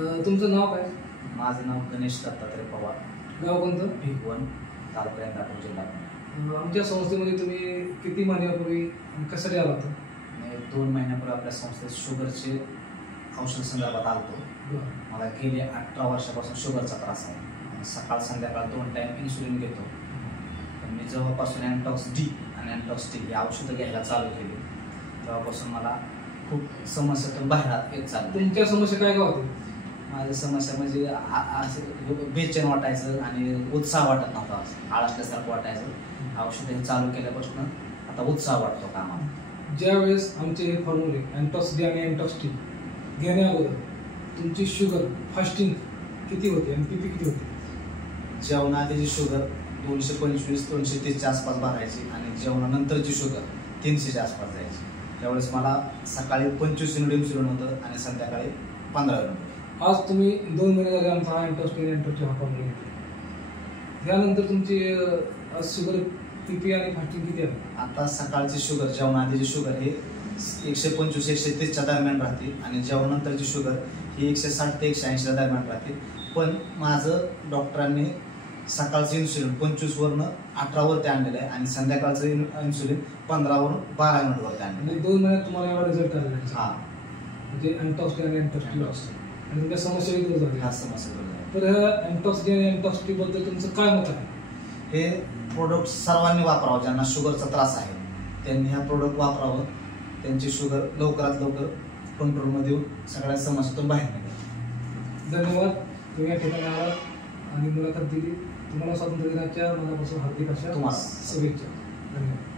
तुमचं नाव काय? माझं नाव गणेश दत्तात्रय पवार, गाव कोणतं? भिगवण, तालुका इंदापूर, जिल्हा पुणे. आमच्या संस्थेमध्ये तुम्ही किती महिन्यापूर्वी कशासाठी आला होता? मी 2 महिन्यापूर्वी आपल्या संस्थेत शुगरचे औषध संदर्भात आलतो. मला गेले 18 वर्षापासून शुगरचा त्रास आहे. सकाळ संध्याकाळ 2 टाइम इन्सुलिन घेतो. मी जेव्हापासून अँटॉक्स डी आणि अँटॉक्स टी ही औषधं घ्यायला चालू केली तेव्हापासून मला खूप समस्यातून बाहेर येत चालली. तुमच्या समस्या काय काय होते? माझी समस्या म्हणजे असं बेचैन वाटायचं आणि उत्साह वाटत नव्हता, आळसल्यासारखं वाटायचं. औषधं चालू केल्यापासून आता उत्साह वाटतो कामाला. ज्यावेळेस आमचे हे फॉर्म्युले अँटॉक्स डी आणि अँटॉक्स टी घेण्या अगोदर तुमची शुगर फास्टिंग किती होती आणि किती होती? जेवणाआधीची शुगर 225-230च्या आसपास भरायची आणि जेवणानंतरची शुगर 300च्या आसपास जायची. त्यावेळेस मला सकाळी 25 युनिट इन्सुलिन होतं आणि संध्याकाळी 15 युनिट. आज तुम्ही 2 महिने झाले आमचा हा अँटॉक्स टी आणि अँटॉक्स टी हा फॉर्म्युला घेतला. त्यानंतर तुमची शुगर पीपी आणि फास्टिंग किती आहे? आता सकाळची शुगर जेवणाआधीची शुगर ही 125-130च्या दरम्यान राहते आणि जेवणानंतरची शुगर ही 160 ते 180च्या दरम्यान राहते. पण माझं डॉक्टरांनी सकाळचं इन्सुलिन 25वरनं 18वरती आणलेलं आहे आणि संध्याकाळचं इन्सुलिन 15वरून 12 युनिटवरती आणलेलं आहे. 2 महिन्यात तुम्हाला एवढा रिझल्ट आलेला आहे? हां, म्हणजे अँटॉक्स टी आणि अँटॉक्स टी आणि तुमच्या समस्या दूर झाली. हा समस्या दूर झाली. तर ह्या अँटॉक्स टी आणि अँटॉक्स टी बद्दल तुमचं काय मत आहे? हे प्रोडक्ट सर्वांनी वापरावं. ज्यांना शुगरचा त्रास आहे त्यांनी हा प्रोडक्ट वापरावं. त्यांची शुगर लवकरात लवकर कंट्रोलमध्ये येऊन सगळ्या समस्यातून बाहेर निघेल. धन्यवाद. तुम्ही या ठिकाणी आलात आणि मुलाखत दिली. तुम्हाला स्वातंत्र्य दिनाच्या मनापासून हार्दिक अशा तुम्हाला शुभेच्छा. धन्यवाद.